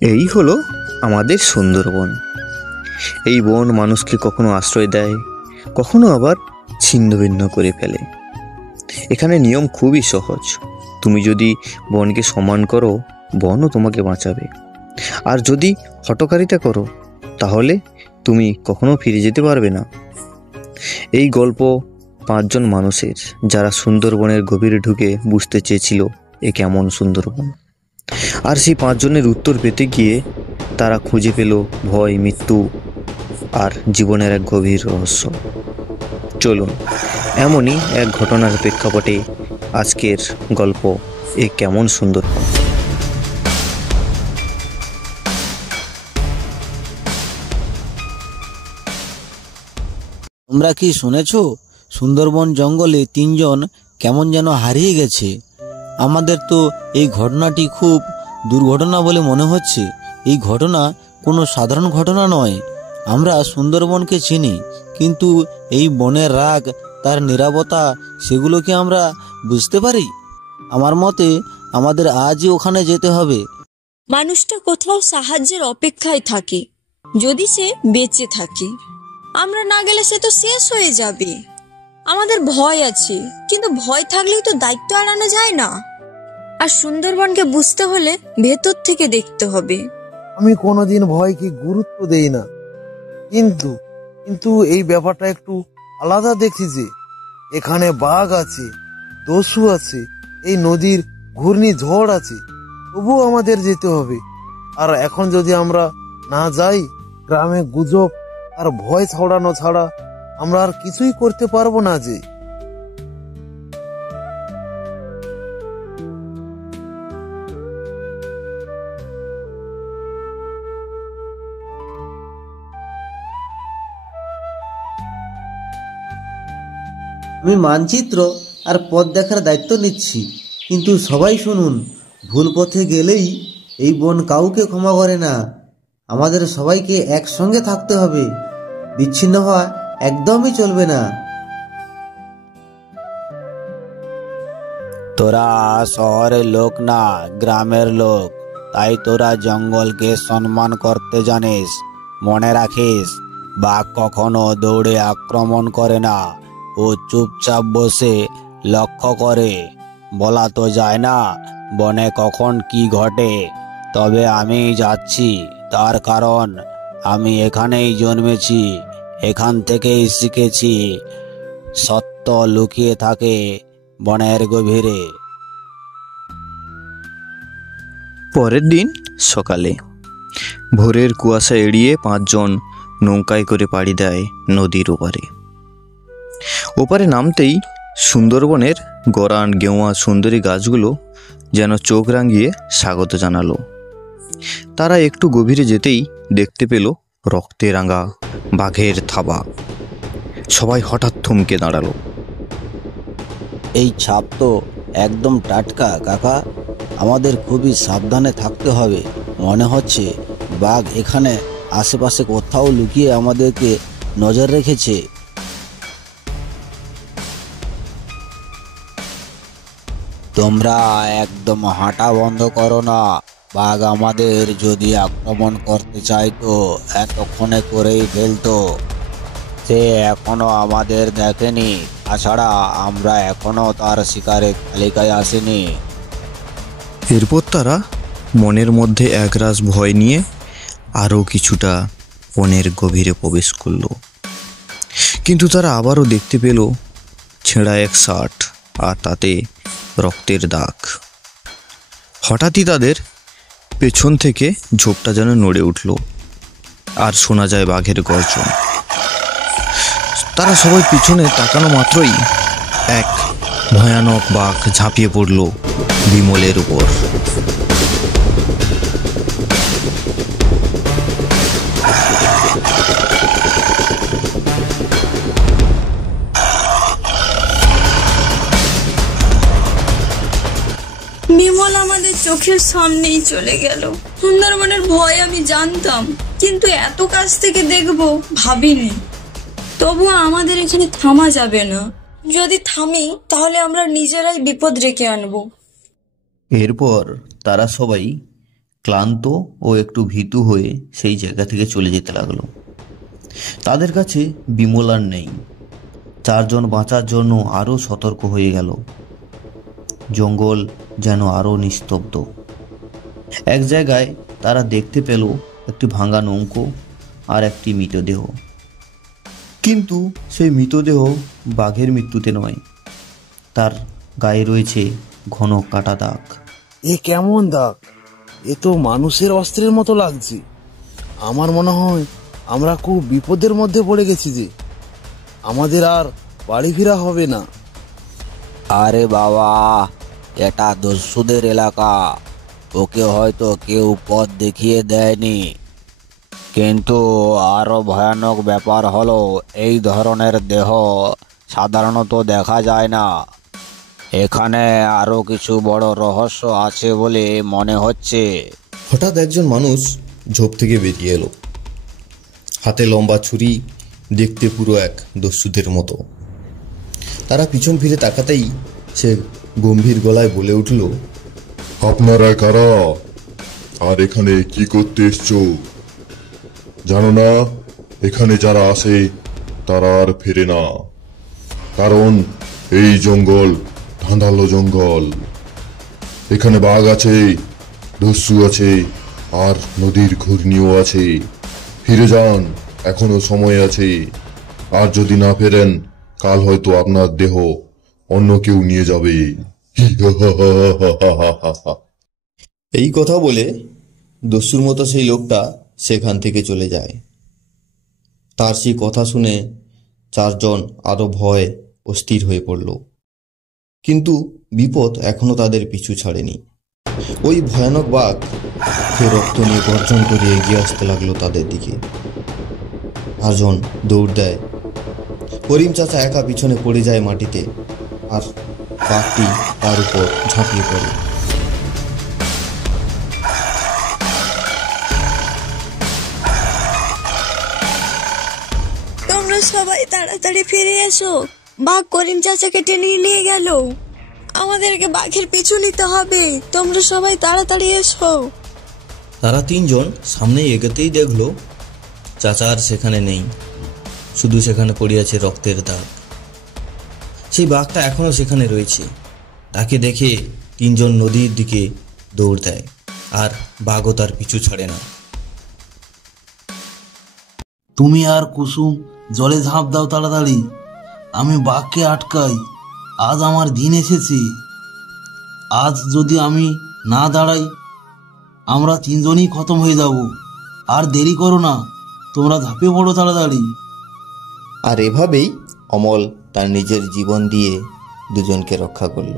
এই হলো আমাদের সুন্দরবন। এই বন মানুষকে কখনো আশ্রয় দেয়, কখনো আবার ছিন্ন ভিন্ন করে ফেলে। এখানে নিয়ম খুবই সহজ। তুমি যদি বনকে সম্মান করো, বনও তোমাকে বাঁচাবে। আর যদি হঠকারিতা করো, তাহলে তুমি কখনো ফিরে যেতে পারবে না। এই গল্প 5জন মানুষের, যারা সুন্দরবনের গভীরে ঢুকে বুঝতে চেয়েছিল এ কেমন সুন্দরবন। আর সেই 5জনের উত্তর পেতে গিয়ে তারা খুঁজে পেল ভয়, মৃত্যু আর জীবনের এক গভীর রহস্য। চলুন এমনই এক ঘটনার প্রেক্ষাপটে আজকের গল্প এ কেমন সুন্দরবন। তোমরা কি শুনেছো? সুন্দরবন জঙ্গলে 3জন কেমন যেন হারিয়ে গেছে। আমাদের তো এই ঘটনাটি খুব দুর্ঘটনা বলে মনে হচ্ছে। এই ঘটনা কোনো সাধারণ ঘটনা নয়। আমরা সুন্দরবনকে চিনি, কিন্তু এই বনের রাগ, তার নীরবতা, সেগুলো কি আমরা বুঝতে পারি? আমার মতে আমাদের আজই ওখানে যেতে হবে। মানুষটা কোথাও সাহায্যের অপেক্ষায় থাকে, যদি সে বেঁচে থাকে। আমরা না গেলে সে তো শেষ হয়ে যাবে। আমাদের ভয় আছে, কিন্তু ভয় থাকলেই তো দায়িত্ব এড়ানো যায় না। আর সুন্দরবনকে বুঝতে হলে ভেতর থেকে দেখতে হবে। আমি কোনোদিন ভয়কে গুরুত্ব দেই না, কিন্তু কিন্তু এই ব্যাপারটা একটু আলাদা দেখছি যে এখানে বাঘ আছে, দস্যু আছে, এই নদীর ঘূর্ণিঝড় আছে, তবুও আমাদের যেতে হবে। আর এখন যদি আমরা না যাই, গ্রামে গুজব আর ভয় ছড়ানো ছাড়া আমরা আর কিছুই করতে পারবো না। যে আমি মানচিত্র আর পথ দেখার দায়িত্ব নিচ্ছি, কিন্তু সবাই শুনুন, ভুল পথে গেলেই এই বন কাউকে ক্ষমা করে না। আমাদের সবাইকে একসঙ্গে থাকতে হবে। বিচ্ছিন্ন হওয়া একদমই চলবে না। তোরা শহরের লোক না, গ্রামের লোক, তাই তোরা জঙ্গলকে সম্মান করতে জানিস। মনে রাখিস, বাঘ কখনো দৌড়ে আক্রমণ করে না, ও চুপচাপ বসে লক্ষ্য করে। বলা তো যায় না বনে কখন কি ঘটে, তবে আমি যাচ্ছি, তার কারণ আমি এখানেই জন্মেছি, এখান থেকেই শিখেছি সত্য লুকিয়ে থাকে বনের গভীরে। পরের দিন সকালে ভোরের কুয়াশা এড়িয়ে 5জন নৌকায় করে পাড়ি দেয় নদীর ওপারে। ওপারে নামতেই সুন্দরবনের গরান, গেওয়া, সুন্দরী গাছগুলো যেন চোখ রাঙিয়ে স্বাগত জানালো। তারা একটু গভীরে যেতেই দেখতে পেল রক্তে রাঙা বাঘের থাবা। সবাই হঠাৎ থমকে দাঁড়ালো। এই ছাপ তো একদম টাটকা কাকা, আমাদের খুবই সাবধানে থাকতে হবে। মনে হচ্ছে বাঘ এখানে আশেপাশে কোথাও লুকিয়ে আমাদেরকে নজর রেখেছে। তোমরা একদম হাঁটা বন্ধ করো না। বাঘ আমাদের যদি আক্রমণ করতে চাইতো এতক্ষণে করেই ফেলতো। সে এখনো আমাদের দেখেনি, তাছাড়া আমরা এখনো তার শিকারের তালিকায় আসিনি। এরপর তারা মনের মধ্যে একরাশ ভয় নিয়ে আরও কিছুটা বনের গভীরে প্রবেশ করল। কিন্তু তারা আবারও দেখতে পেল ছেঁড়া এক শার্ট, আর তাতে রক্তের দাগ। হঠাৎই তাদের পেছন থেকে ঝোপটা যেন নড়ে উঠল, আর শোনা যায় বাঘের গর্জন। তারা সবাই পিছনে তাকানো মাত্রই এক ভয়ানক বাঘ ঝাঁপিয়ে পড়ল বিমলের উপর। বিমল আমাদের চোখের সামনেই চলে গেল। সুন্দরবনের ভয় আমি জানতাম, কিন্তু এত কাছ থেকে দেখবো ভাবিনি। তবুও আমাদের এখানে থামা যাবে না। যদি থামি, তাহলে আমরা নিজেরাই বিপদ ডেকে আনবো। এরপর তারা সবাই ক্লান্ত ও একটু ভীতু হয়ে সেই জায়গা থেকে চলে যেতে লাগলো। তাদের কাছে বিমল আর নেই। চারজন বাঁচার জন্য আরও সতর্ক হয়ে গেল। জঙ্গল যেন আরও নিস্তব্ধ। এক জায়গায় তারা দেখতে পেল একটি ভাঙা নৌকো আর একটি মৃতদেহ। কিন্তু সেই মৃতদেহ বাঘের মৃত্যুতে নয়, তার গায়ে রয়েছে ঘন কাটা দাগ। এ কেমন দাগ? এ তো মানুষের অস্ত্রের মতো লাগছে। আমার মনে হয় আমরা খুব বিপদের মধ্যে পড়ে গেছি যে আমাদের আর বাড়ি ফেরা হবে না। আরে বাবা, এটা দস্যুদের এলাকা, ওকে হয়তো কেউ পথ দেখিয়ে দেয়নি। কিন্তু আরো ভয়ানক ব্যাপার হলো এই ধরনের দেহ সাধারণত দেখা যায় না। এখানে আরো কিছু বড় রহস্য আছে বলে মনে হচ্ছে। হঠাৎ একজন মানুষ ঝোপ থেকে বেরিয়ে এলো। হাতে লম্বা ছুরি, দেখতে পুরো এক দস্যুদের মতো। তারা পিছন ফিরে তাকাতেই সে গম্ভীর গলায় বলে উঠল, আপনারা কারা আর এখানে কি করতে এসছো? জানো না এখানে যারা আসে তারা আর ফেরে না, কারণ এই জঙ্গল ধাঁধালো জঙ্গল। এখানে বাঘ আছে, দস্যু আছে, আর নদীর ঘূর্ণিও আছে। ফিরে যান, এখনো সময় আছে। আর যদি না ফেরেন, কাল হয়তো আপনার দেহ অন্য কেউ নিয়ে যাবে। এই কথা বলে দস্যুর মতো সেই লোকটা সেখান থেকে চলে যায়। তার সেই কথা শুনে চারজন আরো ভয় অস্থির হয়ে পড়ল। কিন্তু বিপদ এখনো তাদের পিছু ছাড়েনি। ওই ভয়ানক বাঘ ফের রক্ত নিয়ে গর্জন করে এগিয়ে আসতে লাগলো তাদের দিকে। চারজন দৌড় দেয়। করিম চাচা একা পিছনে পড়ে যায় মাটিতে, আর বাঘটি তার উপর ঝাঁপিয়ে পড়ে। তোমরা সবাই তাড়াতাড়ি ফিরে এসো, বাঘ করিম চাচাকে টেনে নিয়ে গেল। আমাদেরকে বাঘের পিছু নিতে হবে, তোমরা সবাই তাড়াতাড়ি এসো। তারা তিনজন সামনে এগোতেই দেখলো চাচা আর সেখানে নেই, শুধু সেখানে পড়ে আছে রক্তের দাগ। সেই বাঘটা এখনো সেখানে রয়েছে। তাকে দেখে তিনজন নদীর দিকে দৌড় দেয়, আর বাঘও তার পিছু ছাড়ে না। তুমি আর কুসুম জলে ঝাঁপ দাও তাড়াতাড়ি, আমি বাঘকে আটকাই। আজ আমার দিন এসেছে। আজ যদি আমি না দাঁড়াই, আমরা তিনজনই খতম হয়ে যাব। আর দেরি করো না, তোমরা ঝাঁপিয়ে পড়ো তাড়াতাড়ি। আর এভাবেই অমল তার নিজের জীবন দিয়ে দুজনকে রক্ষা করল।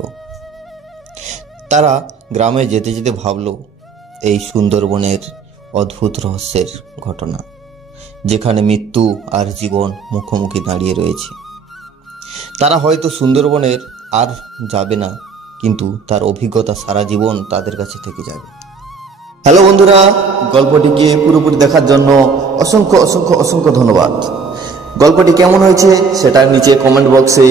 তারা গ্রামে যেতে যেতে ভাবল এই সুন্দরবনের অদ্ভুত রহস্যের ঘটনা, যেখানে মৃত্যু আর জীবন মুখোমুখি দাঁড়িয়ে রয়েছে। তারা হয়তো সুন্দরবনের আর যাবে না, কিন্তু তার অভিজ্ঞতা সারা জীবন তাদের কাছে থেকে যাবে। হ্যালো বন্ধুরা, গল্পটিকে পুরোপুরি দেখার জন্য অসংখ্য অসংখ্য অসংখ্য ধন্যবাদ। গল্পটি কেমন হয়েছে সেটা নিচে কমেন্ট বক্সে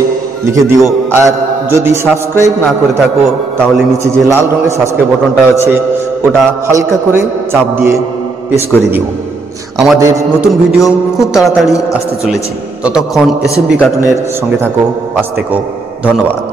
লিখে দিও। আর যদি সাবস্ক্রাইব না করে থাকো, তাহলে নিচে যে লাল রঙের সাবস্ক্রাইব বাটনটা আছে ওটা হালকা করে চাপ দিয়ে প্রেস করে দিও। আমাদের নতুন ভিডিও খুব তাড়াতাড়ি আসতে চলেছে। ততক্ষণ এসএমবি কার্টুনের সঙ্গে থাকো, পাশে থেকো। ধন্যবাদ।